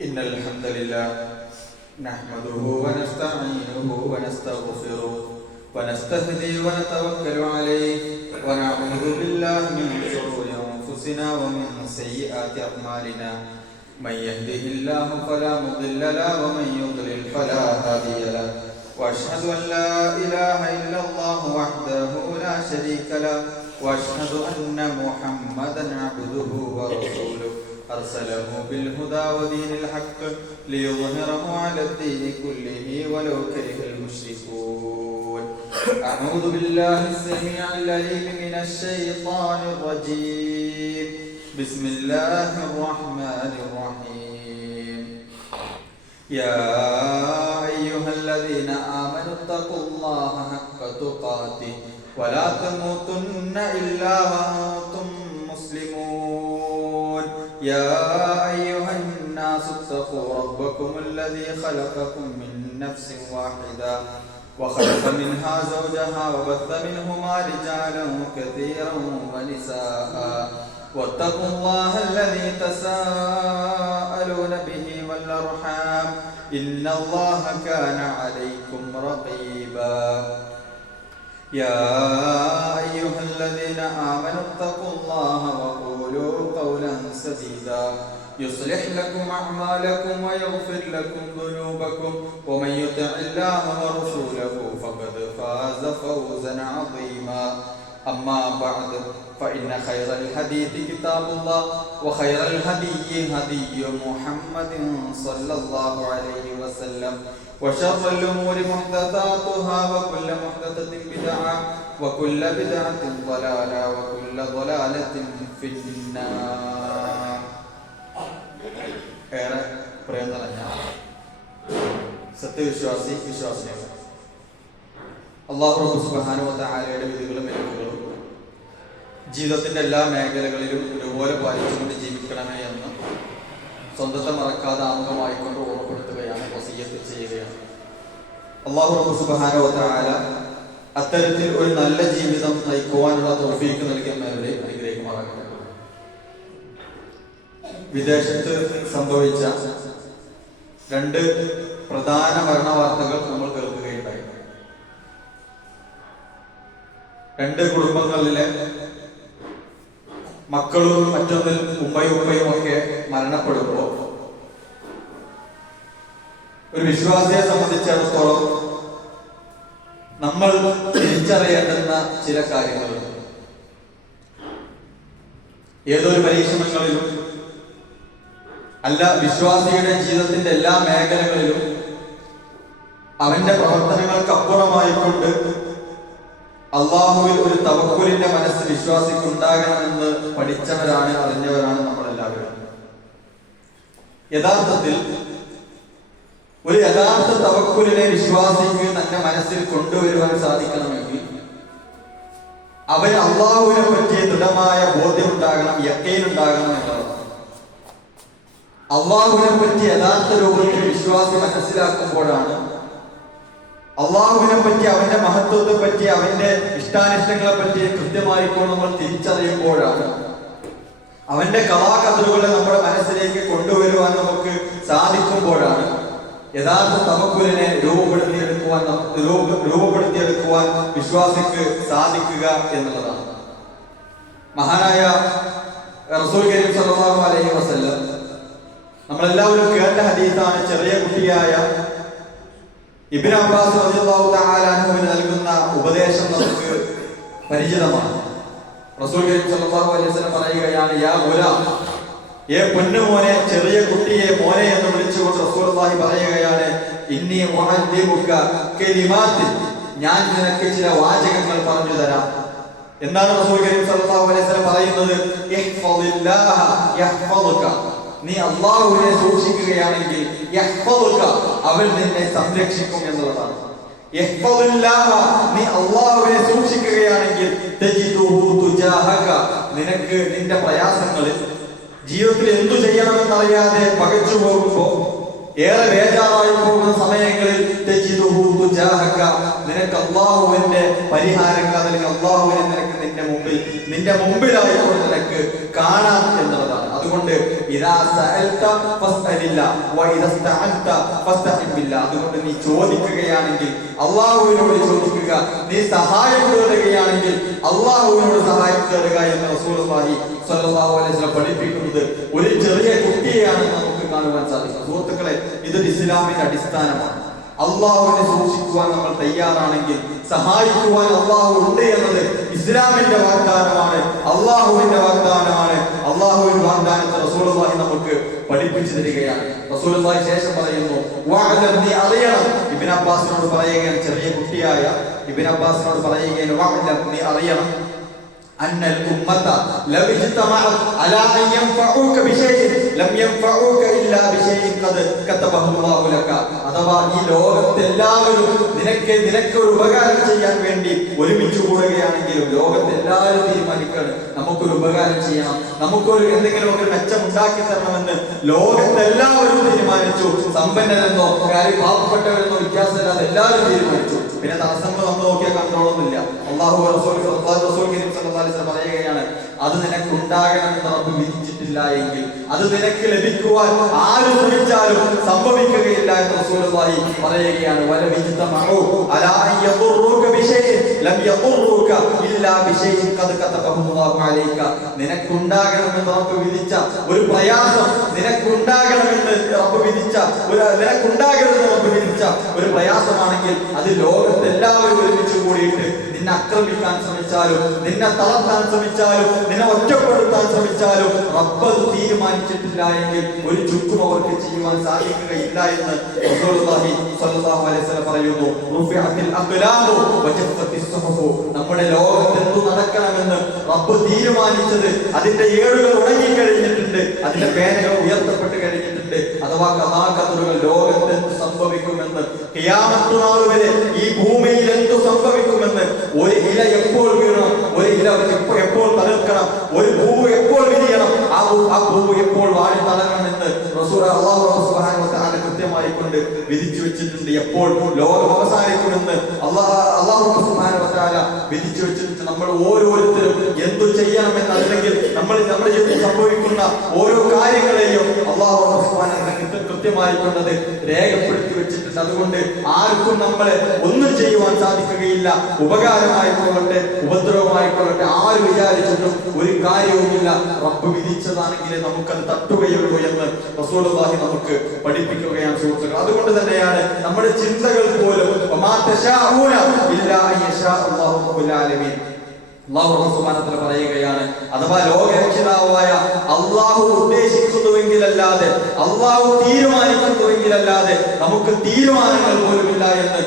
إن الحمد لله نحمده ونستعينه ونستغفره ونستهدي ونتوكل عليه ونعوذ بالله من شرور أنفسنا ومن سيئات أعمالنا من يهده الله فلا مضل له ومن يضلل فلا هادي له وأشهد أن لا إله إلا الله وحده لا شريك له وأشهد أن محمدا عبده ورسوله أرسله بالهدى ودين الحق ليظهره على الدين كله ولو كره المشركون. أعوذ بالله السميع العليم من الشيطان الرجيم. بسم الله الرحمن الرحيم. يا أيها الذين آمنوا اتقوا الله حق تقاته ولا تموتن إلا وأنتم مسلمون. يا أيها الناس اتقوا ربكم الذي خلقكم من نفس واحدة وخلق منها زوجها وبث منهما رجالا كثيرا ونساء واتقوا الله الذي تساءلون به والأرحام إن الله كان عليكم رقيبا. يا أيها الذين آمنوا اتقوا الله وقولوا قولا سديدا يصلح لكم أعمالكم ويغفر لكم ذنوبكم ومن يطع الله ورسوله فقد فاز فوزا عظيما. أما بعد فإن خير الحديث كتاب الله وخير الهدي هدي محمد صلى الله عليه وسلم وشر الأمور محدثاتها وكل محدثة بدعة وكل بدعة ضلالة وكل ضلالة في النار. ഏറെ പ്രിയം നിറഞ്ഞ സത്യവിശ്വാസി വിശ്വാസികൾ, അല്ലാഹു സുബ്ഹാനഹു വ തആലയുടെ വിധികളും വിലക്കുകളും ജീവിതത്തിന്റെ എല്ലാ മേഖലകളിലും ഒരുപോലെ പാലിച്ചുകൊണ്ട് ജീവിക്കണമേ എന്ന് സ്വന്തത്തെ മറക്കാതെ ആമുഖമായിക്കൊണ്ട് ഓർമ്മപ്പെടുത്തുകയാണ്, വസിയ്യത്ത് ചെയ്യുകയാണ്. അല്ലാഹു സുബ്ഹാനഹു വ തആല അത്തരത്തിൽ ഒരു നല്ല ജീവിതം നയിക്കുവാനുള്ള തൗഫീഖ് നൽകുന്നവരെ അനുഗ്രഹിക്കുമാറാകട്ടെ. വിദേശത്ത് സംഭവിച്ച രണ്ട് പ്രധാന മരണ വാർത്തകൾ നമ്മൾ കേൾക്കുകയുണ്ടായി. രണ്ട് കുടുംബങ്ങളിലെ മക്കളും മറ്റൊന്നിൽ ഉമ്മയും ഉപ്പയും ഒക്കെ മരണപ്പെടുമ്പോൾ ഒരു വിശ്വാസിയെ സംബന്ധിച്ചിടത്തോളം നമ്മൾ തിരിച്ചറിയേണ്ടുന്ന ചില കാര്യങ്ങളുണ്ട്. ഏതൊരു പരീക്ഷണങ്ങളിലും അല്ല, വിശ്വാസിയുടെ ജീവിതത്തിന്റെ എല്ലാ മേഖലകളിലും അവന്റെ പ്രവർത്തനങ്ങൾക്കപ്പുറമായിക്കൊണ്ട് അള്ളാഹുവിൽ ഒരു തവക്കുലിന്റെ മനസ്സ് വിശ്വാസിക്ക് ഉണ്ടാകണമെന്ന് പഠിച്ചവരാണ്, അറിഞ്ഞവരാണ് നമ്മളെല്ലാവരും. യഥാർത്ഥത്തിൽ ഒരു യഥാർത്ഥ തവക്കുലിനെ വിശ്വാസിക്ക് തന്റെ മനസ്സിൽ കൊണ്ടുവരുവാൻ സാധിക്കണമെങ്കിൽ അവൻ അള്ളാഹുവിനെ പറ്റിയ ദൃഢമായ ബോധ്യമുണ്ടാകണം, യഖീനുണ്ടാകണം എന്നുള്ളതാണ്. അള്ളാഹുവിനെ പറ്റി യഥാർത്ഥ രൂപത്തിൽ വിശ്വാസി മനസ്സിലാക്കുമ്പോഴാണ് അള്ളാഹുവിനെ പറ്റി, അവന്റെ മഹത്വത്തെ പറ്റി, അവന്റെ ഇഷ്ടാനിഷ്ടങ്ങളെ പറ്റി കൃത്യമായിപ്പോൾ നമ്മൾ തിരിച്ചറിയുമ്പോഴാണ്, അവന്റെ കലാകഥകളെ നമ്മുടെ മനസ്സിലേക്ക് കൊണ്ടുവരുവാൻ നമുക്ക് സാധിക്കുമ്പോഴാണ് യഥാർത്ഥ തവക്കുലിനെ രൂപപ്പെടുത്തിയെടുക്കുവാൻ വിശ്വാസിക്ക് സാധിക്കുക എന്നുള്ളതാണ്. മഹാനായ റസൂൽ കരീം സല്ലല്ലാഹു അലൈഹി വസല്ലം നമ്മളെല്ലാവരും കേട്ട ഹദീസാണ്. ചെറിയ കുട്ടിയായ ഇബ്നു അബ്ബാസ് റളിയല്ലാഹു തആല അൻഹുവിന് നൽകുന്ന ഉപദേശം നമുക്ക് പരിചിതമാണ്. റസൂൽ കരീം സല്ലല്ലാഹു അലൈഹി വസല്ലം പറയുകയാണ്, യാ ഗുലാം, പൊന്നുമോനെ, ചെറിയ കുട്ടിയെ മോനെ എന്ന് വിളിച്ചുകൊണ്ട് റസൂലുള്ളാഹി പറയുകയാണ്, ഇന്നി മുഅല്ലിമുക കലിമാത്തിൻ, ഞാൻ നിനക്ക് ചില വാചകങ്ങൾ പറഞ്ഞു തരാം. എന്താണ് റസൂൽ കരീം സല്ലല്ലാഹു അലൈഹി വസല്ലം പറയുന്നത്? ഇഹ്ഫദില്ലാഹ യഹ്ഫദുക, നീ അല്ലാഹുവിനെ സൂക്ഷിക്കുകയാണെങ്കിൽ യഹ്ഫദുക, അവൻ നിന്നെ സംരക്ഷിക്കും എന്നുള്ളതാണ്. യഹ്ഫദില്ലാഹ, നീ അല്ലാഹുവിനെ സൂക്ഷിക്കുകയാണെങ്കിൽ തജിദുഹു തുജാഹക, നിനക്ക് നിന്റെ പ്രയാസങ്ങളിൽ ജീവിതത്തിൽ എന്തു ചെയ്യണമെന്നറിയാതെ പകച്ചു പോകുമ്പോ ഏറെ ബേജാറായി പോകുന്ന സമയങ്ങളിൽ നിനക്ക് അള്ളാഹുവിന്റെ പരിഹാരങ്ങൾ അല്ലെങ്കിൽ അള്ളാഹുവിനെ നിനക്ക് നിന്റെ മുമ്പിലായിക്കൊണ്ട് നിനക്ക് കാണാം എന്നുള്ളതാണ്. അതുകൊണ്ട് അതുകൊണ്ട് നീ ചോദിക്കുകയാണെങ്കിൽ അള്ളാഹുവിനോട് ചോദിക്കുക, നീ സഹായം തേടുകയാണെങ്കിൽ അള്ളാഹുവിനോട് സഹായം തേടുക എന്ന് റസൂലുള്ളാഹി സ്വല്ലല്ലാഹു അലൈഹി വസല്ലം പഠിപ്പിക്കുന്നത് ഒരു ചെറിയ കുട്ടിയെയാണ് നമുക്ക് കാണുവാൻ സാധിക്കും. സുഹൃത്തുക്കളെ, ഇതൊരു ഇസ്ലാമിന്റെ അടിസ്ഥാനമാണ്. അള്ളാഹുവിനെ സൂക്ഷിക്കുവാൻ നമ്മൾ തയ്യാറാണെങ്കിൽ സഹായിക്കുവാൻ അള്ളാഹു ഉണ്ട് എന്നത് ഇസ്ലാമിന്റെ വാഗ്ദാനമാണ്, അള്ളാഹുവിന്റെ വാഗ്ദാനമാണ്. അള്ളാഹുവിന്റെ വാഗ്ദാനത്തെ റസൂലുള്ളാഹി നമുക്ക് പഠിപ്പിച്ചു തരികയാണ്. റസൂലുള്ളാഹി ശേഷം പറയുന്നു, വഅലം, നീ അറിയണം. ഇബ്നു അബ്ബാസിനോട് പറയുകയാണ്, ചെറിയ കുട്ടിയായ ഇബ്നു അബ്ബാസിനോട് പറയുകയാണ്, വഅലം, നീ അറിയണം, അന്നൽ ഉമ്മത ലൗ ഇജ്തമഅത് അലാ അൻ യൻഫഉക ബിശൈഇൻ ലം യൻഫഉക ഇല്ലാ ബിശൈഇൻ ഖദ് കതബഹു അല്ലാഹു ലക. അഥവാ ഈ ലോകത്തെല്ലാവരും നിനക്ക് ഒരു ഉപകാരം ചെയ്യാൻ വേണ്ടി ഒരുമിച്ച് കൂടുകയാണെങ്കിലും ലോകത്തെല്ലാവരും തീരുമാനിക്കുകയാണ് നമുക്കൊരു ഉപകാരം ചെയ്യണം, നമുക്കൊരു എന്തെങ്കിലും ഒരു മെച്ചം ഉണ്ടാക്കി തരണമെന്ന് ലോകത്തെല്ലാവരും തീരുമാനിച്ചു. സമ്പന്നരെന്നോ പാവപ്പെട്ടവരെന്നോ വ്യത്യാസമില്ലാതെ എല്ലാവരും തീരുമാനിച്ചു. പിന്നെ തടസ്സങ്ങൾ നമ്മൾ നോക്കിയാൽ കൺട്രോളൊന്നുമില്ല. അള്ളാഹു റസൂൽ പറയുകയാണ്, അത് നിനക്ക് ഉണ്ടാകണമെന്ന് റബ്ബ് വിധിച്ചിട്ടില്ല എങ്കിൽ അത് നിനക്ക് ലഭിക്കുവാൻ ആര് ശ്രമിച്ചാലും സംഭവിക്കുകയില്ല എന്ന് റസൂലുള്ളാഹി പറയുകയാണ്. വല വിജ്തമഉ അലാ അൻ യദുറുക ബിശൈഇൻ ലം യദുറുക ഇല്ലാ ബിശൈഇൻ ഖദ് കതബഹു അല്ലാഹു അലൈക. നിനക്കുണ്ടാകണമെന്ന് റബ്ബ് വിധിച്ച ഒരു പ്രയാസം, നിനക്കുണ്ടാകണമെന്ന് റബ്ബ് വിധിച്ച ഒരു പ്രയാസമാണെങ്കിൽ അത് ലോകത്തെല്ലാവരും ഒരുമിച്ച് കൂടിയിട്ട് നിന്നെ ആക്രമിക്കാൻ ശ്രമിച്ചാലും നിന്നെ തളർത്താൻ ശ്രമിച്ചാലും നിന്നെ ഒറ്റപ്പെടുത്താൻ ശ്രമിച്ചാലും റബ്ബ് തീരുമാനിച്ചിട്ടില്ല എങ്കിൽ ഒരു ചുക്കും അവർക്ക് ചെയ്യുവാൻ സാധിക്കുകയില്ല എന്ന് റസൂലുള്ളാഹി സ്വല്ലല്ലാഹു അലൈഹി വസല്ലം പറയുന്നു. റുഫിഅത്തിൽ അഖ്ലാമു വജഫത്തിസ് സുഹുഫു. നമ്മുടെ ലോകത്ത് എന്തു നടക്കണമെന്ന് റബ്ബ് തീരുമാനിച്ചത് അതിന്റെ ഏടുകൾ ഉണങ്ങിക്കഴിഞ്ഞിട്ടുണ്ട്, അതിന്റെ പേനകൾ ഉയർത്തപ്പെട്ട് കഴിഞ്ഞിട്ടുണ്ട്. അഥവാ കഥാകഥകൾ ലോകത്ത് എന്ത് സംഭവിക്കുമെന്ന്, ഖിയാമത്ത് നാൾ വരെ ഈ ഭൂമിയിൽ എന്തു സംഭവിക്കുമെന്ന്, ഒരു ഇല എപ്പോൾ വീഴണം, ഒരു ഇല എപ്പോൾ തളിർക്കണം, ഒരു പൂവ് എപ്പോൾ വിരിയണം, ആ പൂവ് എപ്പോൾ വാടി തളരണമെന്ന് അല്ലാഹു സുബ്ഹാനഹു വ തആല കൃത്യമായി കൊണ്ട് വിധിച്ചു വെച്ചിട്ടുണ്ട്. എപ്പോൾ ലോകം അവസാനിക്കുമെന്ന് അല്ലാഹു സുബ്ഹാനഹു വ തആല വിധിച്ചു വെച്ചിട്ടുണ്ട്. നമ്മൾ ഓരോരുത്തരും എന്തു ചെയ്യണമെന്ന്, അല്ലെങ്കിൽ നമ്മുടെ ജീവിതത്തിൽ സംഭവിക്കുന്ന ഓരോ കാര്യങ്ങളെയും അല്ലാഹു സുബ്ഹാനഹു വ തആല കൃത്യമായി കൊണ്ടത് രേഖപ്പെടുത്തി വെച്ചിട്ടുണ്ട്. അതുകൊണ്ട് ആർക്കും നമ്മളെ ഒന്നും ചെയ്യുവാൻ സാധിക്കുകയില്ല. ഉപകാരമായിക്കൊള്ളട്ടെ ഉപദ്രവമായിക്കൊള്ളട്ടെ ആര് വിചാരിച്ചിട്ടും ഒരു കാര്യവുമില്ല. റബ്ബ് വിധിച്ചതാണെങ്കിലേ നമുക്കത് തട്ടുകയുള്ളൂ എന്ന് റസൂലുള്ളാഹി നമുക്ക് പഠിപ്പിക്കുകയാണ് സുഹൃത്തുക്കൾ. അതുകൊണ്ട് തന്നെയാണ് നമ്മുടെ ചിന്തകൾ പോലും പറയുകയാണ്, അഥവാ ലോകരക്ഷിതാവായ അള്ളാഹു ഉദ്ദേശിക്കുന്നുവെങ്കിലല്ലാതെ, അള്ളാഹു തീരുമാനിക്കുന്നുവെങ്കിലല്ലാതെ നമുക്ക് തീരുമാനങ്ങൾ പോലുമില്ല എന്ന്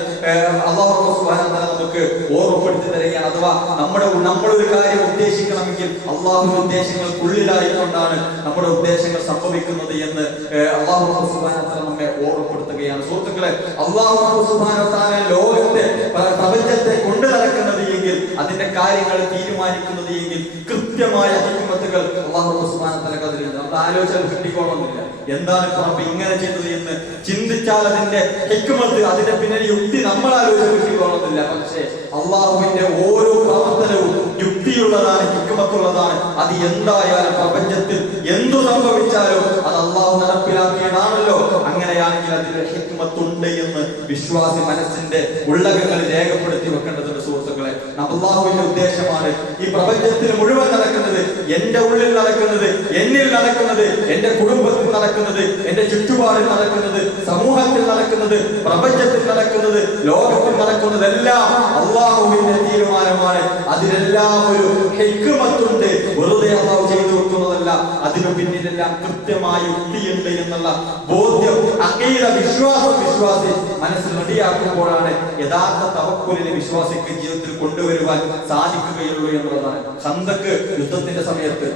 അള്ളാഹു സുബ്ഹാനഹു വ തആല നമുക്ക് ഓർമ്മപ്പെടുത്തി തരികയാണ്. അഥവാ നമ്മളൊരു കാര്യം ഉദ്ദേശിക്കണമെങ്കിൽ അള്ളാഹുവിന്റെ ഉദ്ദേശങ്ങൾക്കുള്ളിലായിക്കൊണ്ടാണ് നമ്മുടെ ഉദ്ദേശങ്ങൾ സംഭവിക്കുന്നത് എന്ന് അള്ളാഹു സുബ്ഹാനഹു വ തആല നമ്മെ ഓർമ്മപ്പെടുത്തുകയാണ്. സുഹൃത്തുക്കളെ, അള്ളാഹു സുബ്ഹാനഹു വ തആല ലോകത്തെ പ്രപഞ്ചത്തെ കൊണ്ടു നടക്കുന്നത് എങ്കിൽ, അതിന്റെ കാര്യങ്ങൾ തീരുമാനിക്കുന്നത് എങ്കിൽ കൃത്യമായ ഹിക്മത്തുകൾ അല്ലാഹു സുബ്ഹാനഹു വ തആല കതിരുണ്ട്. നമുക്ക് ആലോചന കിട്ടിക്കോളണമെന്നില്ല. എന്താണ് റബ്ബ് ഇങ്ങനെ ചെയ്തത് എന്ന് ചിന്തിച്ചാൽ അതിന്റെ ഹിക്മത്ത്, അതിന്റെ പിന്നിൽ യുക്തി നമ്മൾ ആലോചന കിട്ടിക്കോളണമെന്നില്ല. പക്ഷേ അള്ളാഹുവിന്റെ ഓരോ പ്രവർത്തനവും യുക്തിയുള്ളതാണ്, ഹിക്മത്തുള്ളതാണ്. അത് എന്തായാലും പ്രപഞ്ചത്തിൽ എന്തു സംഭവിച്ചാലും അത് അള്ളാഹു നടപ്പിലാക്കിയതാണല്ലോ. അങ്ങനെയാണെങ്കിൽ അതിന്റെ ഹിക്മത്തുണ്ട് എന്ന് വിശ്വാസി മനസ്സിന്റെ ഉള്ളകങ്ങളിൽ രേഖപ്പെടുത്തി വെക്കേണ്ടതുണ്ട്. സുഹൃത്തുക്കളെ, അള്ളാഹുവിന്റെ ഉദ്ദേശമാണ് ഈ പ്രപഞ്ചത്തിൽ മുഴുവൻ നടക്കുന്നത്, എന്റെ ഉള്ളിൽ നടക്കുന്നത്, എന്നിൽ നടക്കുന്നത്, എന്റെ കുടുംബത്തിൽ നടക്കുന്നത്, എന്റെ ചുറ്റുപാടിൽ നടക്കുന്നത്, സമൂഹത്തിൽ നടക്കുന്നത്, പ്രപഞ്ചത്തിൽ നടക്കുന്നത്, ലോകത്തിൽ നടക്കുന്നതെല്ലാം അള്ളാഹുവിന്റെ തീരുമാനമാണ്. അതിലെല്ലാം ഒരു ഹിക്മത്തുണ്ട്. വെറുതെ അള്ളാഹു ചെയ്തു വെക്കുന്നതല്ല, അതിനു പിന്നിലെല്ലാം കൃത്യമായ യുക്തിയുണ്ട് എന്നുള്ള ബോധ്യം, അഖീദ, വിശ്വാസി മനസ്സിൽ റെഡിയാക്കുമ്പോഴാണ് യഥാർത്ഥ തവക്കുലിനെ വിശ്വാസിക്ക് ജീവിതത്തിൽ കൊണ്ടുവരുവാൻ സാധിക്കുകയുള്ളൂ എന്നുള്ളതാണ്. ഖന്തക്ക് യുദ്ധത്തിന്റെ സമയത്ത്,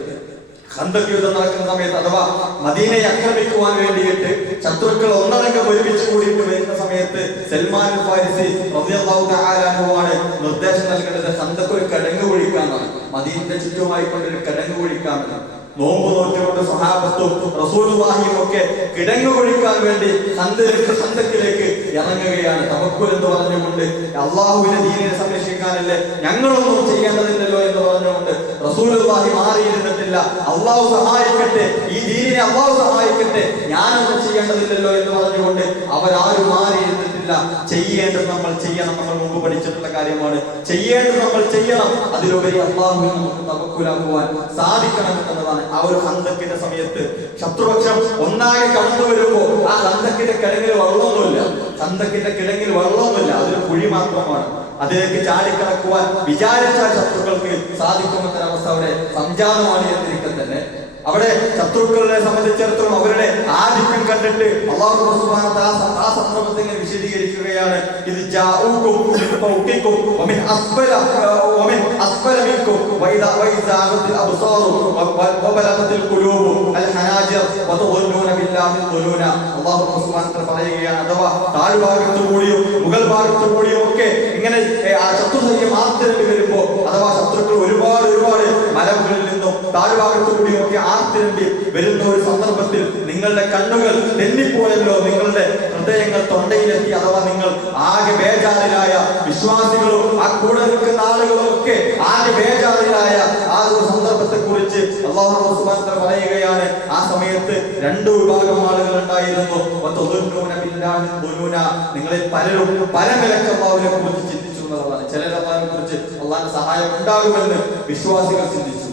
ഖന്തക്ക് യുദ്ധം നടക്കുന്ന സമയത്ത്, അഥവാ മദീനയെ ആക്രമിക്കുവാൻ വേണ്ടിയിട്ട് ശത്രുക്കൾ ഒന്നടങ്കം ഒരുമിച്ച് കൂടിയിട്ട് വരുന്ന സമയത്ത് സൽമാൻ ഫാരിസി റളിയല്ലാഹു തആല അൻഹുവാണ് നിർദ്ദേശം നൽകേണ്ടത് ഖന്തക്ക് ഒരു കിടങ്ങ് കുഴിക്കാനാണ്. മദീനയുടെ ചുറ്റുമായി കൊണ്ടൊരു കിടങ്ങ് കുഴിക്കാനാണ്. നോമ്പ് നോറ്റുകൊണ്ട് സ്വഹാബത്തും റസൂലുള്ളാഹിയും ഒക്കെ കിടങ്ങു കുഴിക്കാൻ വേണ്ടി ഖന്തക്കിലേക്ക് ഇറങ്ങുകയാണ്. തവക്കുൽ എന്ന് പറഞ്ഞുകൊണ്ട് അള്ളാഹുവിന്റെ ദീനിനെ സംരക്ഷിക്കാനല്ലേ, ഞങ്ങളൊന്നും ചെയ്യേണ്ടതില്ലല്ലോ എന്ന് പറഞ്ഞുകൊണ്ട് റസൂലുള്ളാഹി മാറിയിരുന്നിട്ടില്ല. അള്ളാഹു സഹായിക്കട്ടെ, ഈ ദീനിനെ അള്ളാഹു സഹായിക്കട്ടെ, ഞാനൊന്നും ചെയ്യേണ്ടതില്ലല്ലോ എന്ന് പറഞ്ഞുകൊണ്ട് അവരാരും മാറിയിരുന്നിട്ടില്ല. ചെയ്യേണ്ടത് നമ്മൾ ചെയ്യണം. നമ്മൾ മുമ്പ് പഠിച്ചിട്ടുള്ള കാര്യമാണ്. ചെയ്യേണ്ടത് നമ്മൾ ചെയ്യണം. അതിലുപരി അള്ളാഹുവിൽ നമുക്ക് തവക്കുലാക്കുവാൻ സാധിക്കണം എന്നതാണ്. ആ ഒരു ഖന്തക്കിന്റെ സമയത്ത് ശത്രുപക്ഷം ഒന്നാകെ കടന്നു വരുമ്പോ ആ ഖന്തക്കിന്റെ കിടങ്ങിൽ വെള്ളമൊന്നുമില്ല. ഖന്തക്കിന്റെ കിടങ്ങിൽ വെള്ളമൊന്നുമില്ല, അതൊരു കുഴി മാത്രമാണ്. അതിലേക്ക് ചാടിക്കടക്കുവാൻ വിചാരിച്ചാൽ ശത്രുക്കൾക്ക് സാധിക്കുമെന്നൊരവസ്ഥ അവിടെ സംജാതമാണ് എന്നിരിക്കെ തന്നെ അവിടെ ശത്രുക്കളെ സംബന്ധിച്ചിടത്തോളം അവരുടെ ആധിക്യം കണ്ടിട്ട് അല്ലാഹു സുബ്ഹാനഹു വ തആല ആ സന്ദർഭത്തെ വിശദീകരിക്കുകയാണ്. ഇത് ജാഊകും മിൻ ഫൗഖികും വമിൻ അസ്ഫല മിൻകും വഇദാഅത്തിൽ അബ്സാറു വബലഗത്തിൽ ഖുലൂബു അൽ ഹനാജിർ വതദുന്നൂന ബില്ലാഹി ദുനൂന. അല്ലാഹു സുബ്ഹാനഹു വ തആല പറയുകയാണ്, അഥവാ താഴ്ഭാഗത്തു കൂടിയും മുകൾ ഭാഗത്തു കൂടിയും ഒക്കെ ഇങ്ങനെ ശത്രുസൈന്യം ആർത്തിരമ്പി വരുമ്പോ, അഥവാ ശത്രുക്കൾ ഒരുപാട് മലമുകളിൽ നിന്നും താഴ്ഭാഗത്തു കൂടിയും ഒക്കെ ആർത്തിരമ്പി വരുന്ന ഒരു സന്ദർഭത്തിൽ നിങ്ങളുടെ കണ്ണുകൾ തെന്നിപ്പോയല്ലോ, നിങ്ങളുടെ ഹൃദയങ്ങൾ തൊണ്ടയിലെത്തി, അഥവാ നിങ്ങൾ ആകെ ബേജാറിലായ വിശ്വാസികളും ആ കൂടെ നിൽക്കുന്ന ആളുകളും ഒക്കെ ആകെ ബേജാറിലായ ആ ഒരു സന്ദർഭത്തെ കുറിച്ച് അല്ലാഹു സുബ്ഹാനഹു വ തആല പറയുകയാണ്. ആ സമയത്ത് രണ്ടു വിഭാഗം ആളുകൾ ഉണ്ടായിരുന്നു. നിങ്ങളിൽ പലരും പല നിലക്ക് അല്ലാഹുവിനെ കുറിച്ച് ചിന്തിച്ചു എന്നുള്ളതാണ്. ചിലർ അല്ലാഹുവിനെ കുറിച്ച് അല്ലാഹുവിന്റെ സഹായം ഉണ്ടാകുമെന്ന് വിശ്വാസികൾ ചിന്തിച്ചു.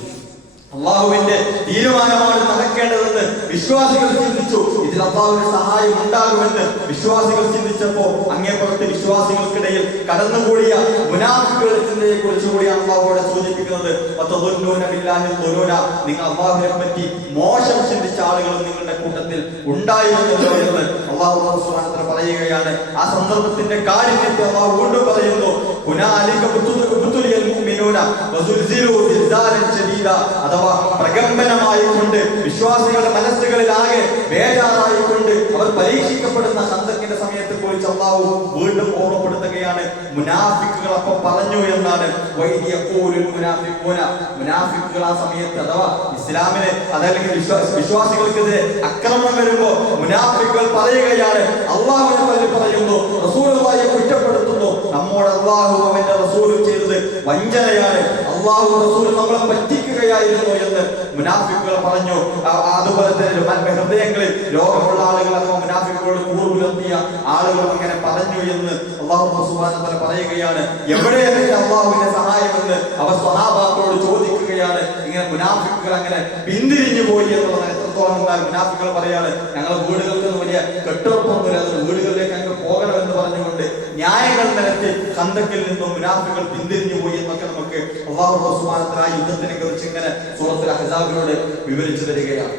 അള്ളാഹുവിന്റെ തീരുമാനമാണ് നടക്കേണ്ടതെന്ന് വിശ്വാസികൾ ചിന്തിച്ചു. ഇതിൽ അള്ളാഹുവിന്റെ സഹായം ഉണ്ടാകുമെന്ന് വിശ്വാസികൾ ചിന്തിച്ചപ്പോ അങ്ങേപ്പുറത്ത് വിശ്വാസികൾക്കിടയിൽ കടന്നുകൂടിയ മുനാഫിക്കുകളുടെ ചിന്തയെ കുറിച്ച് കൂടിയാണ് അള്ളാഹുവിടെ സൂചിപ്പിക്കുന്നത്. നിങ്ങൾ അള്ളാഹുവിനെ പറ്റി മോശം ചിന്തിച്ച ആളുകളും നിങ്ങളുടെ കൂട്ടത്തിൽ ഉണ്ടായിരുന്നല്ലോ എന്ന് അള്ളാഹു സുബ്ഹാനഹു വ തആല പറയുകയാണ്. ആ സന്ദർഭത്തിന്റെ കാഠിന്യത്തെ അള്ളാഹു വീണ്ടും പറയുന്നു. അഥവാ പ്രകമ്പനമായിക്കൊണ്ട് വിശ്വാസികളുടെ മനസ്സുകളിലാകെ ബേജാറായിക്കൊണ്ട് അവർ പരീക്ഷിക്കപ്പെടുന്ന ഖന്തക്കിന്റെ സമയത്തെ കുറിച്ച് അല്ലാഹു വീണ്ടും ഓർമ്മപ്പെടുത്തുകയാണ്. മുനാഫിക്കുകൾ അപ്പോൾ പറഞ്ഞു എന്നാണ്. മുനാഫിക്കുകൾ ആ സമയത്ത്, അഥവാ ഇസ്ലാമിന് അതല്ലെങ്കിൽ വിശ്വാസികൾക്കെതിരെ ആക്രമണം വരുമ്പോ മുനാഫിക്കുകൾ പറയുകയാണ്, അള്ളാഹുവിനെ പറ്റി പറയുന്നു, റസൂലുള്ളാഹിയെ കുറ്റപ്പെടുത്തുന്നു. നമ്മോട് അള്ളാഹു അവന്റെ റസൂലും ചെയ്തത് വഞ്ചനയാണ്, അള്ളാഹു റസൂൽ നമ്മളെ പറ്റിക്കുകയായിരുന്നു എന്ന് മുനാഫിക്കുകൾ പറഞ്ഞു. അതുപോലെ തന്നെ ഹൃദയങ്ങളിൽ രോഗമുള്ള ആളുകൾ അഥവാ മുനാഫിക്കുകളോട് കൂറുപുലർത്തിയ ആളുകൾ അങ്ങനെ പറഞ്ഞു എന്ന് അല്ലാഹു സുബ്ഹാനഹു വ തആല പറയുകയാണ്. എവിടെയാണ് അള്ളാഹുവിന്റെ സഹായമെന്ന് അവർ സ്വഹാബാക്കളോട് ചോദിക്കുകയാണ്. ഇങ്ങനെ മുനാഫിക്കുകൾ അങ്ങനെ പിന്തിരിഞ്ഞു പോയി എന്നുള്ളത് എത്രത്തോളം എന്നാൽ മുനാഫിക്കുകൾ പറയാണ്, ഞങ്ങളുടെ വീടുകൾക്ക് വലിയ കെട്ടുറപ്പൊന്നുമില്ല, അത് വീടുകളിലേക്ക് അങ്ങ് പോകണമെന്ന് പറഞ്ഞുകൊണ്ട് ന്യായങ്ങൾ നിരത്തി ഖന്തക്കിൽ നിന്നും മുനാഫിക്കുകൾ പിന്തിരിഞ്ഞു പോയി എന്നൊക്കെ നമുക്ക് അല്ലാഹു സുബ്ഹാനഹു വ തആല യുദ്ധത്തിനെ കുറിച്ച് ഇങ്ങനെ സൂറത്തുൽ അഹ്സാബിലൂടെ വിവരിച്ചു തരികയാണ്.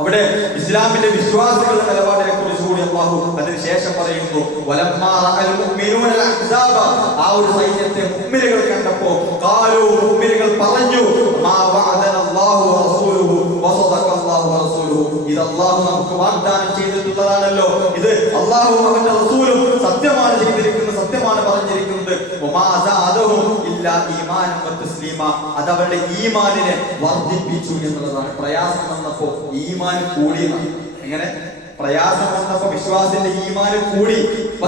അവിടെ ഇസ്ലാമിന്റെ വിശ്വാസികളുടെ നിലപാടിനെ കുറിച്ച് കൂടി അല്ലാഹു അതിനുശേഷം പറയുന്നു. ആ ഒരു സൈന്യത്തെ മുഅ്മിനുകൾ കണ്ടപ്പോ ഖാലൂ, മുഅ്മിനുകൾ പറഞ്ഞു, മാ വഅദനല്ലാഹു വറസൂലുഹു വസദഖല്ലാഹു വറസൂലുഹു. ഇത് അല്ലാഹു നമുക്ക് വാഗ്ദാനം ചെയ്തിട്ടുള്ളതാണല്ലോ, ഇത് അല്ലാഹുവും അവന്റെ റസൂലും സത്യമാണ് ചെയ്തിരിക്കുന്നത്, സത്യമാണ് പറഞ്ഞിരിക്കുന്നത്. വമാ സാദഹും ഇല്ലാ ഈമാനൻ വതസ്ലീമ. അത് അവരുടെ ഈമാനിനെ വർദ്ധിപ്പിച്ചു എന്നുള്ളതാണ്. പ്രയാസം വന്നപ്പോ ഈമാൻ കൂടി. എങ്ങനെ പ്രയാസം വന്നപ്പോ വിശ്വാസിന്റെ ഈമാൻ കൂടി.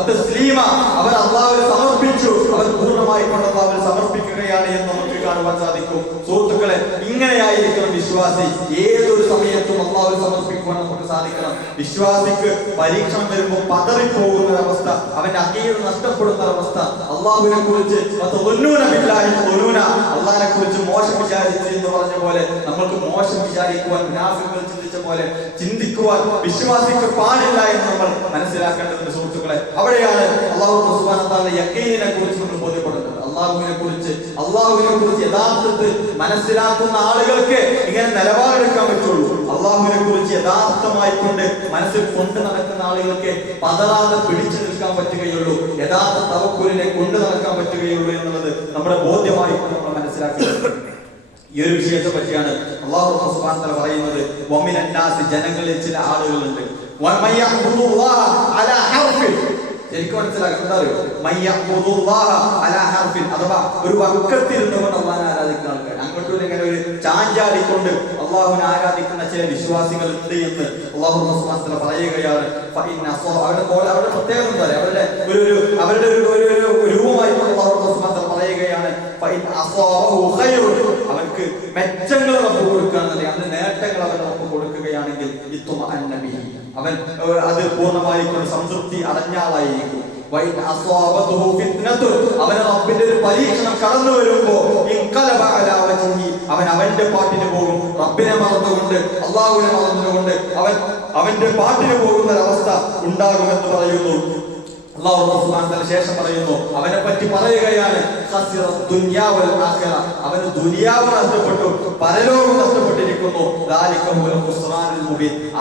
തസ്ലീമ, അവർ അല്ലാഹുവിനെ സമർപ്പിച്ചു, അവർ പൂർണ്ണമായി കൊണ്ട് അല്ലാഹുവിനെ സമർപ്പിക്കുകയാണ് എന്ന് നമുക്ക് കാണുവാൻ സാധിക്കും. സുഹൃത്തുക്കളെ, ഇങ്ങനെയായിരിക്കണം വിശ്വാസി. ഏതൊരു സമയത്തും അല്ലാഹുവിനെ സമർപ്പിക്കുവാൻ നമുക്ക് സാധിക്കണം. വിശ്വാസിക്ക് പരീക്ഷണം വരുമ്പോൾ പതറിപ്പോകുന്ന ഒരവസ്ഥ, അവന്റെ അഖീദ നഷ്ടപ്പെടുന്ന ഒരവസ്ഥ, അല്ലാഹുവിനെ കുറിച്ച് അള്ളാഹിനെ കുറിച്ച് മോശം വിചാരിച്ചു എന്ന് പറഞ്ഞ പോലെ നമ്മൾക്ക് മോശം വിചാരിക്കുവാൻ മുനാഫിക്കുകൾ ചിന്തിച്ച പോലെ ചിന്തിക്കുവാൻ വിശ്വാസിക്ക് പാടില്ല എന്ന് നമ്മൾ മനസ്സിലാക്കേണ്ടതുണ്ട്. സുഹൃത്തുക്കളെ, അവിടെയാണ് അല്ലാഹു സുബ്ഹാനഹു വ തആല യഖീനിനെ കുറിച്ച് നമ്മൾ ബോധ്യപ്പെടുന്നത്. അള്ളാഹുവിനെ കുറിച്ച് യഥാർത്ഥത്തിൽ മനസ്സിലാക്കുന്ന ആളുകൾക്ക് ഇങ്ങനെ നിലപാടെടുക്കാൻ പറ്റുള്ളൂ. അള്ളാഹുവിനെ കുറിച്ച് യഥാർത്ഥമായി കൊണ്ട് മനസ്സിൽ കൊണ്ടു നടക്കുന്ന ആളുകൾക്ക് പതറാതെ പിടിച്ചു നിൽക്കാൻ പറ്റുകയുള്ളൂ, യഥാർത്ഥ തവക്കുലിനെ കൊണ്ടു നടക്കാൻ പറ്റുകയുള്ളൂ എന്നുള്ളത് നമ്മുടെ ബോധ്യമായി നമ്മൾ മനസ്സിലാക്കുന്നത്. ഈ ഒരു വിഷയത്തെ പറ്റിയാണ് അല്ലാഹു സുബ്ഹാനഹു വ തആല പറയുന്നത്. വമിനൻ നാസി, ജനങ്ങളിൽ ചില ആളുകളുണ്ട്, വമയ്യഅ്ബുദുല്ലാഹ അലാ ഹർഫിൻ. എനിക്ക് മനസ്സിലാക്കുന്നത് എന്താ അറിയോ? മയ്യഅ്ബുദുല്ലാഹ അലാ ഹർഫിൻ, അഥവാ ഒരു വക്കത്തിരുന്നുകൊണ്ട് അല്ലാഹുവിനെ ആരാധിക്കുന്ന ആൾക്കാർ. അങ്ങോട്ടും ഇങ്ങനെ ഒരു ചാഞ്ചാടിക്കൊണ്ട് അള്ളാഹുവിനെ ആരാധിക്കുന്ന ചില വിശ്വാസികൾ ഉണ്ട് എന്ന് അള്ളാഹു സുബ്ഹാനഹു വ തആല പറയുകയാണ്. അവരുടെ പ്രത്യേകത എന്താ പറയുക, അവരുടെ ഒരു രൂപമായിട്ട് അള്ളാഹു സുബ്ഹാനഹു വ തആല പറയുകയാണ്, അവർക്ക് മെച്ചങ്ങൾ റബ്ബ് കൊടുക്കുകയാണെന്നുണ്ടെങ്കിൽ, അവന്റെ നേട്ടങ്ങൾ അവൻ റബ്ബ് കൊടുക്കുകയാണെങ്കിൽ അവൻ അത് പൂർണ്ണമായി കൊണ്ട് സംതൃപ്തി അടഞ്ഞ ആളായിരിക്കും. അവന് റബ്ബിന്റെ ഒരു പരീക്ഷണം കടന്നു വരുമ്പോ അവൻ അവന്റെ പാട്ടിന് പോകും. റബ്ബിനെ മറന്നുകൊണ്ട് അള്ളാഹുവിനെ മറന്നുകൊണ്ട് അവന്റെ പാട്ടിന് പോകുന്ന ഒരവസ്ഥ ഉണ്ടാകുമെന്ന് പറയുന്നു. അല്ലാഹു സുബ്ഹാനഹു വ തആല ശേഷം പറയുന്നു, അവനെ പറ്റി പറയുകയാണ്, അവന് ദുനിയാവ് നഷ്ടപ്പെട്ടു, പരലോകം നഷ്ടപ്പെട്ടിരിക്കുന്നു.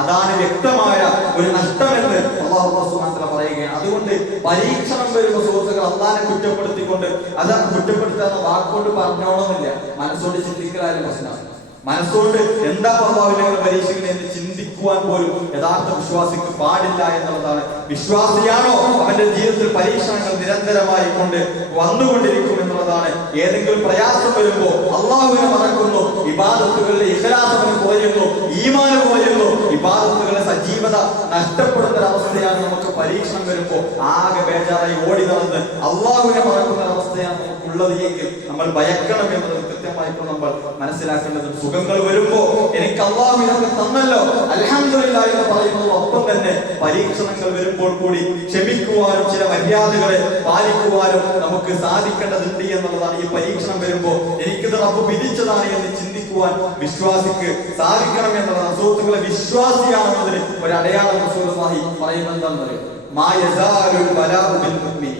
അതാണ് വ്യക്തമായ ഒരു നഷ്ടമെന്ന് അല്ലാഹു സുബ്ഹാനഹു വ തആല പറയുകയാണ്. അതുകൊണ്ട് പരീക്ഷണം വരുമ്പോൾ സുഹൃത്തുക്കൾ അള്ളാഹിനെ കുറ്റപ്പെടുത്തിക്കൊണ്ട് അതാണ് കുറ്റപ്പെടുത്താന്ന് വാക്കുകൊണ്ട് പറഞ്ഞോണമെന്നില്ല, മനസ്സുകൊണ്ട് ചിന്തിക്കലായാലും പ്രശ്നമാണ്. മനസ്സുകൊണ്ട് എന്താ അല്ലാഹുവിനെ പരീക്ഷിക്കുന്നത് എന്ന് ചിന്തിക്കുവാൻ പോലും യഥാർത്ഥ വിശ്വാസിക്ക് പാടില്ല എന്നുള്ളതാണ്. വിശ്വാസിയാണോ അവന്റെ ജീവിതത്തിൽ പരീക്ഷണങ്ങൾ നിരന്തരമായി കൊണ്ട് വന്നുകൊണ്ടിരിക്കും എന്നുള്ളതാണ്. ഏതെങ്കിലും പ്രയാസം വരുമ്പോ അല്ലാഹുവിനെ മറക്കുന്നു, ഇബാദത്തുകളിലെ ഇഖ്ലാസ് കുറയുന്നു, ഈമാൻ കുറയുന്നു, ഇബാദത്തുകളുടെ സജീവത നഷ്ടപ്പെടുന്ന ഒരവസ്ഥയാണ്. നമുക്ക് പരീക്ഷണം വരുമ്പോ ആകെ ബേജാറായി ഓടി നടന്ന് അല്ലാഹുവിനെ മറക്കുന്ന ഒരവസ്ഥയാണ് നമുക്കുള്ളത് എങ്കിൽ നമ്മൾ ഭയക്കണം എന്നത് കൃത്യമായിട്ട് നമ്മൾ മനസ്സിലാക്കേണ്ടത്. സുഖങ്ങൾ വരുമ്പോ എനിക്ക് അല്ലാഹു ഇതൊക്കെ തന്നല്ലോ അൽഹംദുലില്ലാഹ് എന്ന് പറയുന്നതോടൊപ്പം തന്നെ പരീക്ഷണങ്ങൾ വരുമ്പോൾ കൂടി ക്ഷമിക്കുവാനും ചില മര്യാദകളെ പാലിക്കുവാനും നമുക്ക് സാധിക്കേണ്ടതുണ്ട് എന്നുള്ളതാണ്. ഈ പരീക്ഷണം വരുമ്പോ എനിക്കിത് റബ്ബ് വിധിച്ചതാണ് എന്ന് ചിന്തിക്കുവാൻ വിശ്വാസിക്ക് സാധിക്കണം എന്നുള്ളതാണ്. സുഹൃത്തുക്കളെ, വിശ്വാസിയാണെന്നതിന് ഒരു അടയാളം റസൂലുള്ളാഹി പറയുന്നത് എന്താണെന്ന് അറിയാം, മാ യസാലുൽ ബലാഉ ബിൽ മുഅ്മിൻ.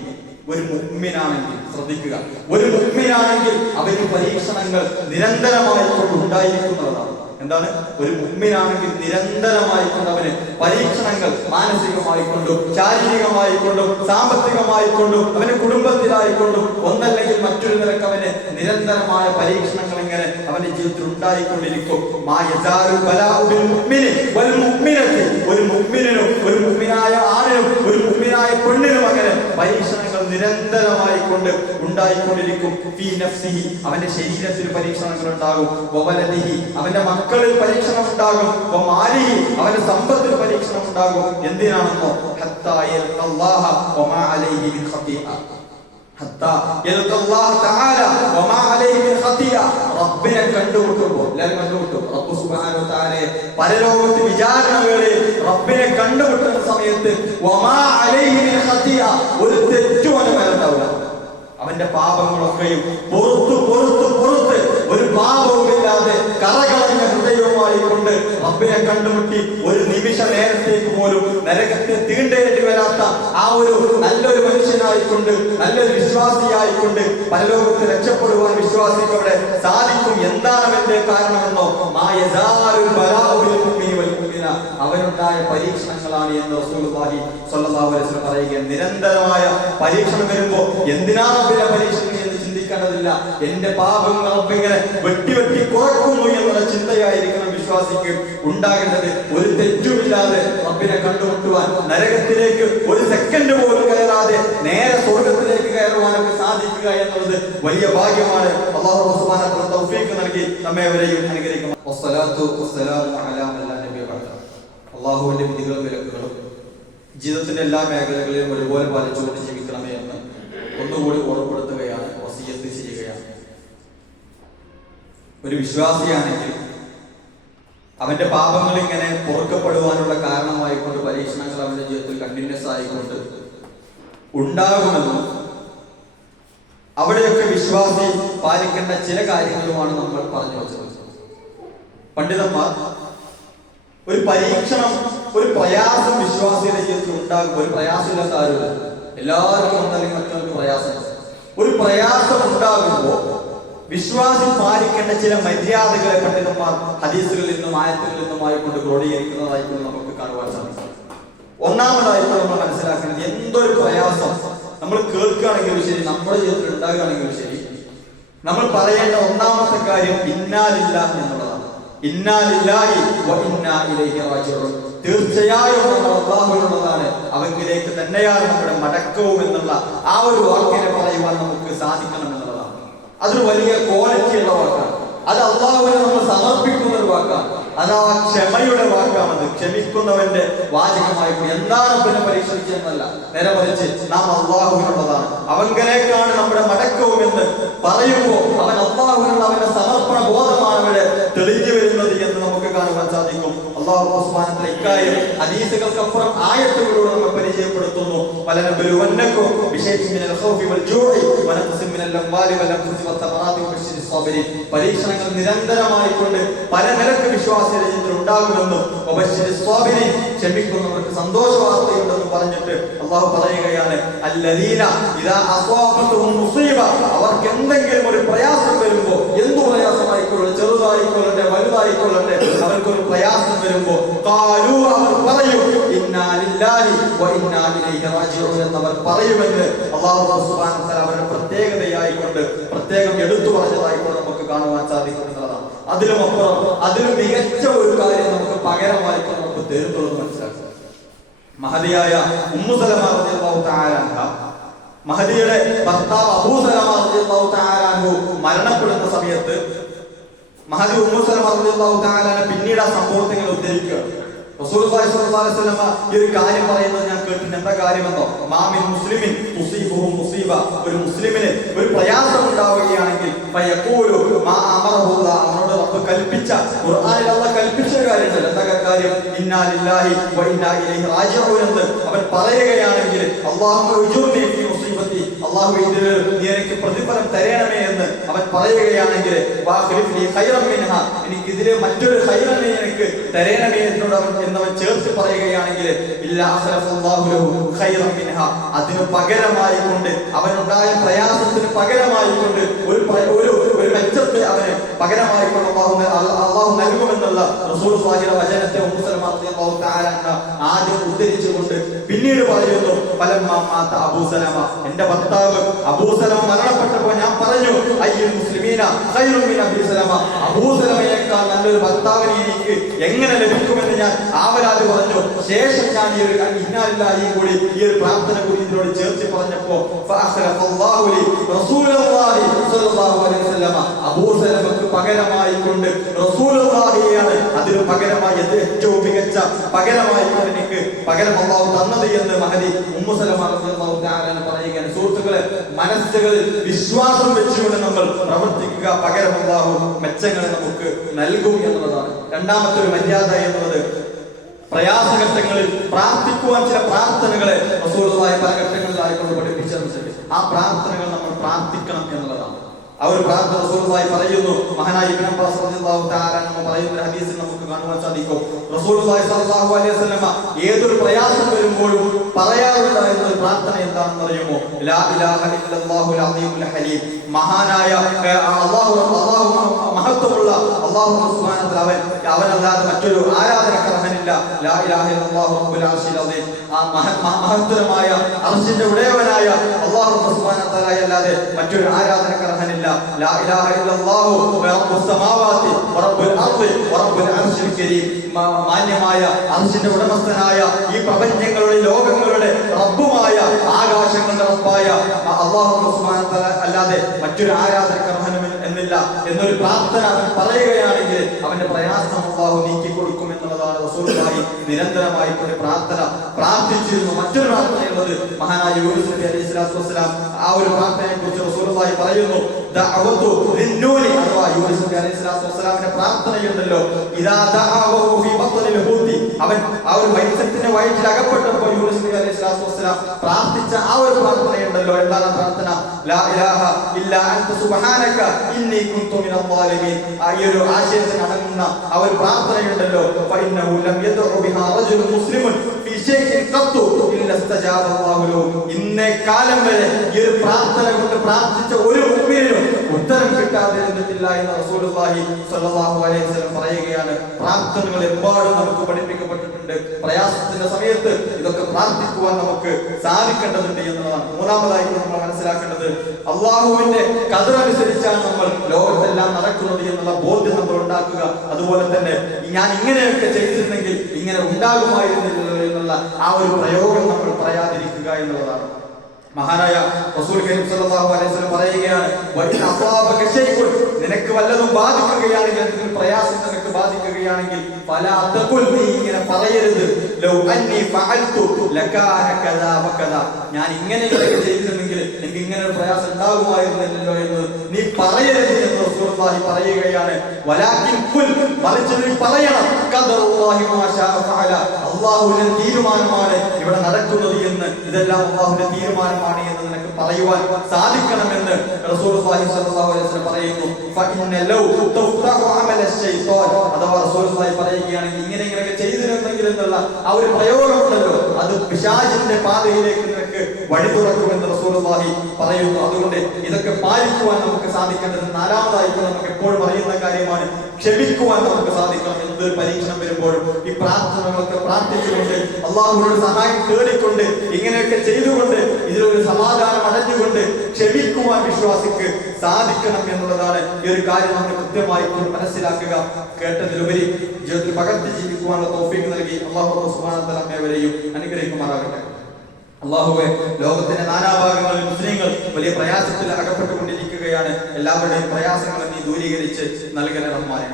ഒരു മുഅ്മിനാണെങ്കിൽ ശ്രദ്ധിക്കുക, ഒരു മുഅ്മിനാണെങ്കിൽ അവന് പരീക്ഷണങ്ങൾ നിരന്തരമായി കൊണ്ട് ഉണ്ടായിരിക്കുന്നതാണ്. എന്താണ്? ഒരു മുഅ്മിനാണെങ്കിൽ നിരന്തരമായി കൊണ്ട് അവന് പരീക്ഷണങ്ങൾ മാനസികമായി കൊണ്ടും ശാരീരികമായി കൊണ്ടും സാമ്പത്തികമായി കൊണ്ടും അവന്റെ കുടുംബത്തിലായിക്കൊണ്ടും ഒന്നല്ലെങ്കിൽ മറ്റൊരു നിലക്ക് അവന് നിരന്തരമായ പരീക്ഷണങ്ങൾ ഇങ്ങനെ അവന്റെ ജീവിതത്തിൽ ഉണ്ടായിക്കൊണ്ടിരിക്കും. ഒരു മുഅ്മിനിനും ഒരു മുഅ്മിനായ ആണിനും ഒരു മുഅ്മിനായ പെണ്ണിനും അങ്ങനെ പരീക്ഷണങ്ങൾ നിരന്തരമായി കൊണ്ട് ഉണ്ടായിക്കൊണ്ടിരിക്കും. അവന്റെ ശരീരത്തിൽ പരീക്ഷണങ്ങൾ ഉണ്ടാകും, അവന്റെ മക്കളിൽ പരീക്ഷണം ഉണ്ടാകും, അവന്റെ സമ്പത്തിൽ പരീക്ഷണം ഉണ്ടാകും. എന്തിനാണെന്നോ, റബ്ബിനെ കണ്ടുമുട്ടുമ്പോ എല്ലാവരും കണ്ടുമുട്ടും. റബ്ബ് സുബ്ഹാനഹു വ തആലയെ പരലോകത്ത് വിചാരണവേളയിൽ റബ്ബിനെ കണ്ടുമുട്ടുന്ന സമയത്ത് ഒരു തെറ്റും അവന് മേലുണ്ടാവില്ല. അവന്റെ പാപങ്ങളൊക്കെയും പൊറുത്ത് പൊറുത്ത് പൊറുത്ത് ഒരു പാപവുമില്ലാതെ കറകളഞ്ഞ ഹൃദയവുമായി കൊണ്ട് റബ്ബിനെ കണ്ടുമുട്ടി ഒരു നിമിഷ നേരത്തേക്ക് പോലും നരകത്തെ തീണ്ടേണ്ടി വരാത്ത ആ ഒരു നല്ലൊരു മനുഷ്യനായിക്കൊണ്ട് നല്ലൊരു വിശ്വാസിയായിക്കൊണ്ട് പരലോകത്ത് രക്ഷപ്പെടുവാൻ വിശ്വാസിക്ക് അവിടെ സാധിക്കും. എന്താണ് അവന്റെ കാരണമെന്നോ, അവനുണ്ടായ പരീക്ഷണങ്ങളാണ് എന്ന് റസൂലുള്ളാഹി സ്വല്ലല്ലാഹു അലൈഹി വസല്ലം പറയുകയാണ്. നിരന്തരമായ പരീക്ഷണം വരുമ്പോ എന്തിനാണ് റബ്ബിനെ പരീക്ഷിക്കുന്നത് എന്ന് ചിന്തിക്കേണ്ടതില്ല. എന്റെ പാപങ്ങൾ റബ്ബ് ഇങ്ങനെ വെട്ടി വെട്ടി കുറക്കുന്നു എന്നുള്ള ചിന്തയായിരിക്കണം വിശ്വാസിക്ക് ഉണ്ടാകേണ്ടത്. ഒരു തെറ്റുമില്ലാതെ റബ്ബിനെ കണ്ടുമുട്ടുവാൻ, നരകത്തിലേക്ക് ഒരു സെക്കൻഡ് പോലും കയറാതെ നേരെ സ്വർഗത്തിലേക്ക് കയറുവാനൊക്കെ സാധിക്കുക എന്നുള്ളത് വലിയ ഭാഗ്യമാണ്. അല്ലാഹു സുബ്ഹാനഹു വ തആല തൗഫീഖ് നൽകി നമ്മെ അവരെയും അനുഗ്രഹിക്കണം. വസ്സലാത്തു വസ്സലാമു അലാ മൻ ലാ നബിയ ബഅദ. അല്ലാഹുവിന്റെ വിധികളും വിലക്കുകളും ജീവിതത്തിന്റെ എല്ലാ മേഖലകളിലും ഒരുപോലെ പാലിച്ചുകൊണ്ട് ജീവിക്കണമേ എന്ന് ഒന്നുകൂടി ഓർമ്മപ്പെടുത്തുകയാണ്, വസിയ്യത്ത് ചെയ്യുകയാണ്. ഒരു വിശ്വാസിയാണെങ്കിൽ അവന്റെ പാപങ്ങൾ ഇങ്ങനെ പൊറുക്കപ്പെടുവാനുള്ള കാരണമായിക്കൊണ്ട് പരീക്ഷണങ്ങൾ അവന്റെ ജീവിതത്തിൽ കണ്ടിന്യൂസ് ആയിക്കൊണ്ട് ഉണ്ടാകുമെന്നും അവിടെയൊക്കെ വിശ്വാസി പാലിക്കേണ്ട ചില കാര്യങ്ങളുമാണ് നമ്മൾ പറഞ്ഞു വെച്ചത്. പണ്ഡിതന്മാർ ഒരു പരീക്ഷണം, ഒരു പ്രയാസം വിശ്വാസിയുടെ ജീവിതത്തിൽ ഉണ്ടാകുമ്പോൾ, ഒരു പ്രയാസമില്ലാത്ത ആരുമില്ല, എല്ലാവർക്കും ഒന്നല്ലെങ്കിൽ മറ്റൊരു പ്രയാസം. ഒരു പ്രയാസം ഉണ്ടാകുമ്പോൾ വിശ്വാസി പാലിക്കേണ്ട ചില മര്യാദകളെ പണ്ഡിതന്മാർ ഹദീസുകളിൽ നിന്നും ആയത്തുകളിൽ നിന്നുമായി കൊണ്ട് ക്രോഡീകരിക്കുന്നതായിക്കൊണ്ട് നമുക്ക് കാണുവാൻ സാധിക്കും. ഒന്നാമതായിട്ട് നമ്മൾ മനസ്സിലാക്കുന്നത്, എന്തൊരു പ്രയാസം നമ്മൾ കേൾക്കുകയാണെങ്കിലും ശരി, നമ്മുടെ ജീവിതത്തിൽ ഉണ്ടാകുകയാണെങ്കിലും ശരി, നമ്മൾ പറയേണ്ട ഒന്നാമത്തെ കാര്യം ഇന്നാ ലില്ലാഹി എന്നുള്ളതാണ്. ഇന്നാ ലില്ലാഹി വ ഇന്നാ ഇലൈഹി റാജിഊൻ. തീർച്ചയായും നമ്മൾ അല്ലാഹുവിനുള്ളതാണ്, അവങ്കിലേക്ക് തന്നെയാണ് നമ്മുടെ മടക്കവും എന്നുള്ള ആ ഒരു വാക്കിനെ പറയുവാൻ നമുക്ക് സാധിക്കണം എന്നുള്ളതാണ്. അതൊരു വലിയ ക്വാളിറ്റി ഉള്ള വാക്കാണ്. അത് അള്ളാഹുവിനെ നമ്മൾ സമർപ്പിക്കുന്ന ഒരു വാക്കാണ്. അതാ ക്ഷമയുടെ വാക്കാണത്. ക്ഷമിക്കുന്നവന്റെ വാചകമായി എന്താണ് പിന്നെ പരീക്ഷിച്ചെന്നല്ല, നേരെ മറിച്ച് നാം അള്ളാഹുവിനുള്ളതാണ്, അവങ്കലേക്കാണ് നമ്മുടെ മടക്കവും എന്ന് പറയുമ്പോൾ അവൻ അള്ളാഹുവിനുള്ള അവന്റെ സമർപ്പണ ബോധമാണ് അവിടെ തെളിഞ്ഞു വരുന്നത് എന്ന് നമുക്ക് കാണുവാൻ സാധിക്കും. അള്ളാഹു സുബ്ഹാനഹു വ തആല ഇക്കാര്യം ഹദീസുകൾക്കപ്പുറം ആയത്തുകളിലൂടെ നമ്മൾ പരിചയപ്പെടുത്തുന്നു. വലനബലുവന്നകും ബിശൈഇൻ മിനൽ ഖൗഫി വൽ ജൂഇ വനഖ്സിൻ മിനൽ അംവാലി വൽ അൻഫുസി വസ്സമറാത്തി വബശ്ശിരിസ് സാബിരീൻ. പരീക്ഷണങ്ങൾ നിരന്തരമായി കൊണ്ട് പല നിലക്ക് വിശ്വാസികൾ ഉണ്ടാകുമെന്നും വബശ്ശിരിസ് സാബിരീൻ, ക്ഷമിക്കുന്നവർക്ക് സന്തോഷ വാർത്തയുണ്ടെന്നും പറഞ്ഞിട്ട് അള്ളാഹു പറയുകയാണ്, അല്ലദീന ഇദാ അസ്വാബത്തുഹും മുസീബ, അവർക്ക് എന്തെങ്കിലും ഒരു പ്രയാസം വരുമ്പോൾ, എന്തു പ്രയാസമായിക്കൊള്ളട്ടെ, ചെറുതായിക്കൊള്ളട്ടെ വലുതായിക്കൊള്ളട്ടെ, അവർക്കൊരു പ്രയാസം വരുമ്പോൾ ഖാലൂ, അവർ പറയും, ഇന്നാ ലില്ലാഹി വ ഇന്നാ ഇലൈഹി റാജിഊൻ എന്നവർ പറയുമെന്ന് അല്ലാഹു സുബ്ഹാനഹു വ തആല അവരുടെ പ്രത്യേകതയായിക്കൊണ്ട് പ്രത്യേകം എടുത്തു പറഞ്ഞതായിക്കൊണ്ട് നമുക്ക് കാണുവാൻ സാധിക്കുന്നതാണ്. അതിലും അപ്പുറം അതിലും മികച്ച ഒരു കാര്യം നമുക്ക് പകരമായിക്കൊണ്ട് നമുക്ക് തരുന്നുള്ളത് മനസ്സിലാക്കുക. മഹദിയായ ഉമ്മു സലമ റളിയല്ലാഹു തആല അൻഹ, മഹദിയുടെ ഭർത്താവ് അബൂ സലമ റളിയല്ലാഹു തആല അൻഹു മരണപ്പെടുന്ന സമയത്ത് മഹദി ഉമ്മു സലമ റളിയല്ലാഹു തആല പിന്നീട് ആ സംഭവത്തെ ഇങ്ങനെ ഉദ്ധരിക്കുകയാണ്. റസൂലുള്ളാഹി സ്വല്ലല്ലാഹു അലൈഹി വസല്ലം ഈ ഒരു കാര്യം പറയുന്നത് ഞാൻ കേട്ടിട്ടുണ്ട്. എന്താ കാര്യമെന്നോ, മാമിൻ മുസ്ലിമിൻ തുസീബുഹു മുസീബ, ഒരു മുസ്ലിമിന് ഒരു പ്രയാസം ഉണ്ടാവുകയാണെങ്കിൽ ഫയഖൂലു മാ അമറഹു അല്ലാഹ്, അവനോട് റബ്ബ് കൽപ്പിച്ച, ഖുർആനിൽ അല്ലാഹ് കൽപ്പിച്ച കാര്യങ്ങൾ, എന്താ കാര്യം, ഇന്നാ ലില്ലാഹി വ ഇന്നാ ഇലൈഹി റാജിഊൻ എന്ന് അവൻ പറയുകയാണെങ്കിൽ, അല്ലാഹുമ്മ ഉജൂർനി ഫീ മുസീബത്തി, അല്ലാഹു ഇതിൽ നീ എനിക്ക് പ്രതിഫലം തരണമേ എന്ന് അവൻ പറയുകയാണെങ്കിൽ, വഖ്ലിഫ് ലി ഖൈറൻ മിൻഹാ, എനിക്ക് ഇതിൽ മറ്റൊരു ഖൈറനെ എനിക്ക് തരണമേ എന്നോട് എന്നവൻ ചേർത്ത് പറയുകയാണെങ്കിൽ, ഇല്ലാ അഖലഫല്ലാഹു ലഹു ഖൈറൻ മിൻഹാ, അതിന് പകരമായി കൊണ്ട് അവനുണ്ടായ പ്രയാസത്തിന് പകരമായി കൊണ്ട് ഒരു മെച്ചത്തെ അവന് പകരമായി കൊണ്ട് അള്ളാഹു നൽകുമെന്നുള്ള റസൂലുള്ളാഹിയുടെ വചനത്തെ ഉമ്മു സലമ റളിയല്ലാഹു തആല ആദ്യം ഉദ്ധരിച്ചുകൊണ്ട് പിന്നീട് പറയുന്നു, ഫലമ്മാ മാത അബൂ സലമ, എന്റെ ഭർത്താവ് അബൂ സലമ മരണപ്പെട്ടപ്പോൾ ഞാൻ പറഞ്ഞു, അയ്യുൽ മുസ്ലിമീന ഖൈറുൻ മിൻ അബീ സലമ, അബൂ സലമയേക്കാൾ നല്ലൊരു ഭർത്താവിനെ എനിക്ക് എങ്ങനെ ലഭിക്കുമെന്ന് ഞാൻ ആവലാതി പറഞ്ഞു. ശേഷം ഞാൻ ഈ ഒരു ഇന്നാ ലില്ലാഹി കൂടി ഈ ഒരു പ്രാർത്ഥന കൂടി ഇതിനോട് ചേർത്ത് പറഞ്ഞപ്പോൾ ഫഅഖലഫല്ലാഹു ലി റസൂലുള്ളാഹി സ്വല്ലല്ലാഹു അലൈഹി വസല്ലമ, അബൂ സലമക്ക് പകരമായി കൊണ്ട് റസൂലുള്ളാഹിയാണ് അതിന് പകരമായി ഏറ്റവും മികച്ച പകരമായി എനിക്ക് പകരം അല്ലാഹു തന്നത് എന്ന് മഹദി ഉമ്മു സലമ റളിയല്ലാഹു തആല പറയുകയാണ്. സുഹൃത്തുക്കളെ, മനസ്സുകളിൽ വിശ്വാസം വെച്ചുകൊണ്ട് നമ്മൾ പ്രവർത്തിക്കുക, പകരം അല്ലാഹു മെച്ചങ്ങൾ നമുക്ക് നൽകും എന്നുള്ളതാണ്. രണ്ടാമത്തെ ഒരു മര്യാദ എന്നുള്ളത് പ്രയാസഘട്ടങ്ങളിൽ പ്രാർത്ഥിക്കുവാൻ ചില പ്രാർത്ഥനകളെ റസൂലുള്ളാഹി പല ഘട്ടങ്ങളിലായിക്കൊണ്ട് പഠിപ്പിച്ചിട്ടുണ്ട്. ആ പ്രാർത്ഥനകൾ നമ്മൾ പ്രാർത്ഥിക്കണം എന്നുള്ളതാണ്. ആ ഒരു പ്രാർത്ഥന റസൂലുള്ളാഹി പറയുന്നു. മഹാനായ ഇബ്നു അബ്ബാസ് റളിയല്ലാഹു തആല അൻഹു പറയുന്ന ഒരു ഹദീസിൽ നമുക്ക് കാണുവാൻ സാധിക്കും, റസൂലുള്ളാഹി സ്വല്ലല്ലാഹു അലൈഹി വസല്ലമ ഏതൊരു പ്രയാസം വരുമ്പോഴും പറയാറുള്ള എന്നൊരു പ്രാർത്ഥന എന്താണെന്ന് അറിയുമോ, ലാ ഇലാഹ ഇല്ലല്ലാഹുൽ അസീമുൽ ഹലീം, മഹാനായ അല്ലാഹു മഹത്വമുള്ള അല്ലാഹു സുബ്ഹാനഹു വ തആല, അവനല്ലാതെ മറ്റൊരു ആരാധനക്ക് അർഹനില്ല, ലാ ഇലാഹ ഇല്ലല്ലാഹു റബ്ബുൽ അർശിൽ അസീം, ആ മഹത്തരമായ അർശിന്റെ ഉടയവനായ അല്ലാഹു സുബ്ഹാനഹു വ തആല അല്ലാതെ മറ്റൊരു ആരാധനക്ക് അർഹനില്ല, ലാ ഇലാഹ ഇല്ലല്ലാഹു റബ്ബുസ് സമാവാതി വ റബ്ബുൽ അർളി വ റബ്ബുൽ അർശിൽ കരീം, മാന്യമായ അർശിന്റെ ഉടമസ്ഥനായ ഈ പ്രപഞ്ചങ്ങളുടെ ലോകങ്ങളുടെ റബ്ബുമായ ആകാശങ്ങളുടെ റബ്ബായ അല്ലാഹു സുബ്ഹാനഹു വ തആല അല്ലാതെ മറ്റൊരു ആരാധനക്ക് അർഹനും എന്നില്ല എന്നൊരു പ്രാർത്ഥന അവൻ പറയുകയാണെങ്കിൽ അവന്റെ പ്രയാസം അല്ലാഹു നീക്കി കൊടുക്കും എന്നുള്ളതാണ് റസൂലുള്ളാഹി നിരന്തരമായി കൊണ്ട് പ്രാർത്ഥന പ്രാർത്ഥിച്ചിരുന്നു. മറ്റൊരു പ്രാർത്ഥനയുള്ളത് മഹാനായ യൂനുസ് നബി അലൈഹി സ്വലാത്തു വസ്സലാം, ആ ഒരു പ്രാർത്ഥനയെ കുറിച്ച് റസൂലുള്ളാഹി പറയുന്നു, ദഅവതു ലിന്നൂനി, അഥവാ യൂനുസ് നബി അലൈഹി സ്വലാത്തു വസ്സലാമിന്റെ പ്രാർത്ഥനയുണ്ടല്ലോ, ഇദാ ദഅവഹു ഫീ ബത്നിൽ ഹൂതി, അവൻ ആ ഒരു മത്സ്യത്തിന്റെ വയറ്റിൽ അകപ്പെട്ടപ്പോൾ യൂനുസ് നബി അലൈഹി സ്വലാത്തു വസ്സലാം പ്രാർത്ഥിച്ച ആ ഒരു പ്രാർത്ഥനയുണ്ടല്ലോ, എന്താണ് പ്രാർത്ഥന, ലാ ഇലാഹ ഇല്ലാ അൻത സുബ്ഹാനക ഇന്നി കുന്തു മിനൽ ളാലിമീൻ, ആ ഒരു ആശയത്തിൽ അടങ്ങുന്ന ആ ഒരു പ്രാർത്ഥനയുണ്ടല്ലോ, ഫഇന്നഹു ലം യദ്ഉ ബിഹാ റജുലുൻ മുസ്ലിമുൻ ഫീ ശൈഇൻ ഖത്തു ഇല്ലാ ഇസ്തജാബ അല്ലാഹു ലഹു, ഇന്നേ കാലം വരെ ഈ ഒരു പ്രാർത്ഥന കൊണ്ട് പ്രാർത്ഥിച്ച ഒരു മുഅ്മിനും ഉത്തരം കിട്ടാതെ ഇരുന്നിട്ടില്ല എന്ന് റസൂലുള്ളാഹി സ്വല്ലല്ലാഹു അലൈഹി വസല്ലം പറയുകയാണ്. പ്രാർത്ഥനകൾ എമ്പാടും നമുക്ക് പഠിപ്പിക്കപ്പെട്ടിട്ടുണ്ട്. പ്രയാസത്തിന്റെ സമയത്ത് ഇതൊക്കെ പ്രാർത്ഥിക്കുവാൻ നമുക്ക് സാധിക്കേണ്ടതുണ്ട് എന്നുള്ളതാണ്. മൂന്നാമതായി നമ്മൾ മനസ്സിലാക്കേണ്ടത്, അള്ളാഹുവിന്റെ ഖദർ അനുസരിച്ചാണ് നമ്മൾ ലോകത്തെല്ലാം നടക്കുന്നത് എന്നുള്ള ബോധ്യം നമ്മൾ ഉണ്ടാക്കുക. അതുപോലെ തന്നെ ഞാൻ ഇങ്ങനെയൊക്കെ ചെയ്തിരുന്നെങ്കിൽ ഇങ്ങനെ ഉണ്ടാകുമായിരുന്നില്ലല്ലോ എന്നുള്ള ആ ഒരു പ്രയോഗം നമ്മൾ പറയാതിരിക്കുക എന്നുള്ളതാണ്. മഹാനായ റസൂൽ കരീം സല്ലല്ലാഹു അലൈഹി വസല്ലം പറയുകയാണ്, നിനക്ക് വല്ലതും ബാധിക്കുകയാണെങ്കിൽ, എന്തെങ്കിലും പ്രയാസം നിനക്ക് ബാധിക്കുകയാണെങ്കിൽ ഫലാ തഖുൽ, നീ ഇങ്ങനെ പറയരുത്, ലൗ അന്നി ഫഅൽതു ലകാന കദാ വകദാ, ഞാൻ ഇങ്ങനെ ചെയ്തിരുന്നെങ്കിൽ എനിക്ക് ഇങ്ങനെ ഒരു പ്രയാസം ഉണ്ടാകുമായിരുന്നില്ലല്ലോ എന്ന് നീ പറയരുത് എന്ന് റസൂലുള്ളാഹി പറയുകയാണ്. വലാകിൻ ഖുൽ, മറിച്ച് നീ പറയണം, ഖദറുല്ലാഹി മാ ശാഅ ഫഅല, അല്ലാഹുവിന്റെ തീരുമാനമാണ് ഇവിടെ നടക്കുന്നത് എന്ന്, ഇതെല്ലാം അല്ലാഹുവിന്റെ തീരുമാനമാണ് എന്ന് നിനക്ക് പറയുവാൻ സാധിക്കണമെന്ന് റസൂലുള്ളാഹി സ്വല്ലല്ലാഹു അലൈഹി വസല്ലം പറയുന്നു. ഫഇന്ന ലൗ തഫ്തഹു അമല ശൈത്താൻ, അഥവാ റസൂലുള്ളാഹി പറയുകയാണെങ്കിൽ ഇങ്ങനെയൊക്കെ ചെയ്തിരുന്നെങ്കിൽ എന്നുള്ള ആ ഒരു പ്രയോഗമുണ്ടല്ലോ, അത് പിശാചിന്റെ പാതയിലേക്ക് നിനക്ക് വഴി തുറക്കുമെന്ന് റസൂലുള്ളാഹി പറയുന്നു. അതുകൊണ്ട് ഇതൊക്കെ പാലിക്കുവാൻ നമുക്ക് സാധിക്കേണ്ടത് നാലാമതായിട്ട് നമുക്ക് എപ്പോഴും അറിയുന്ന കാര്യമാണ്, ക്ഷമിക്കുവാൻ നമുക്ക് സാധിക്കണം. എന്തൊരു പരീക്ഷണം വരുമ്പോഴും ഈ പ്രാർത്ഥനകളൊക്കെ പ്രാർത്ഥിച്ചുകൊണ്ട് അള്ളാഹുവിനോട് സഹായം തേടിക്കൊണ്ട് ഇങ്ങനെയൊക്കെ ചെയ്തുകൊണ്ട് ഇതിലൊരു സമാധാനം അടഞ്ഞുകൊണ്ട് ക്ഷമിക്കുവാൻ വിശ്വാസിക്ക് സാധിക്കണം എന്നുള്ളതാണ്. ഈ ഒരു കാര്യം നമ്മൾ കൃത്യമായി മനസ്സിലാക്കുക. കേട്ടതിലുപരി ജീവിതത്തിൽ പകർത്തി ജീവിക്കുവാനുള്ള തൗഫീഖ് നൽകി അല്ലാഹു സുബ്ഹാനഹു വ തആല നമ്മെവരെയും അനുഗ്രഹിക്കുമാറാകട്ടെ. അല്ലാഹുവേ, ലോകത്തിന്റെ നാനാഭാഗങ്ങളിൽ മുസ്ലിങ്ങൾ വലിയ പ്രയാസത്തിൽ അകപ്പെട്ടുകൊണ്ടിരിക്കുകയാണ്. എല്ലാവരുടെയും പ്രയാസങ്ങളെ നീ ദൂരീകരിച്ച് നൽകണേ റഹ്മാനേ.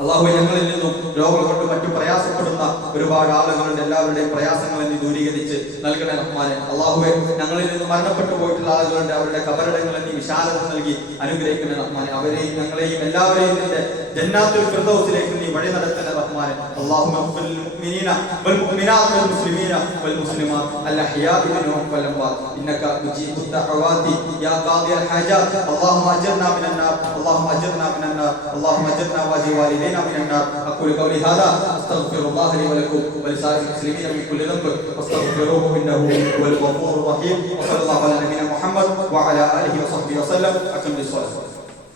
അല്ലാഹുവേ, ഞങ്ങളിൽ നിന്നും രോഗം കൊണ്ട് മറ്റു പ്രയാസപ്പെടുന്ന ഒരുപാട് ആളുകളുടെ എല്ലാവരുടെയും പ്രയാസങ്ങളെ നീ ദൂരീകരിച്ച് നൽകണേ റഹ്മാനേ. അല്ലാഹുവേ, ഞങ്ങളിൽ നിന്ന് മരണപ്പെട്ടു പോയിട്ടുള്ള ആളുകളുടെ അവരുടെ ഖബറിടങ്ങളെ നീ വിശാലത നൽകി അനുഗ്രഹിക്കണേ റഹ്മാനേ. അവരെയും ഞങ്ങളെയും എല്ലാവരെയും നിന്റെ ജന്നാത്തുൽ ഫിർദൗസിലേക്ക് നീ വഴി നടത്തണേ റഹ്മാനേ. അല്ലാഹുമ്മ ഗ്ഫിർ ലിൽ മുഅ്മിനീന വൽ മുഅ്മിനാത്ത് വൽ മുസ്ലിമീന വൽ മുസ്ലിമാത്ത് അൽ അഹ്യാഇ മിൻഹും വൽ അംവാത് ഇന്നക മുജീബുദ് ദഅവാതി യാ ഖാദിയൽ ഹാജാത്ത്. അല്ലാഹുമ്മ അജ്ർനാ മിനൻ നാർ, അല്ലാഹുമ്മ അജ്ർനാ മിനൻ നാർ, അല്ലാഹുമ്മ അജ്ർനാ വഅജി വാലിദൈനാ മിനൻ നാർ. അഖൂലു ഖൗലി ഹാദാ അസ്തഗ്ഫിറുല്ലാഹ ലി വലക്കും വലിസാഇരിൽ മുസ്ലിമീന മിൻ കുല്ലി ദംബ് ഫസ്തഗ്ഫിറൂഹു ഇന്നഹു ഹുവൽ ഗഫൂറുർ റഹീം. വസല്ലല്ലാഹു അലാ നബിയിന മുഹമ്മദ് വഅലാ ആലിഹി വസഹ്ബിഹി വസല്ലം. അഖിം ബിസ്സലാത്ത്.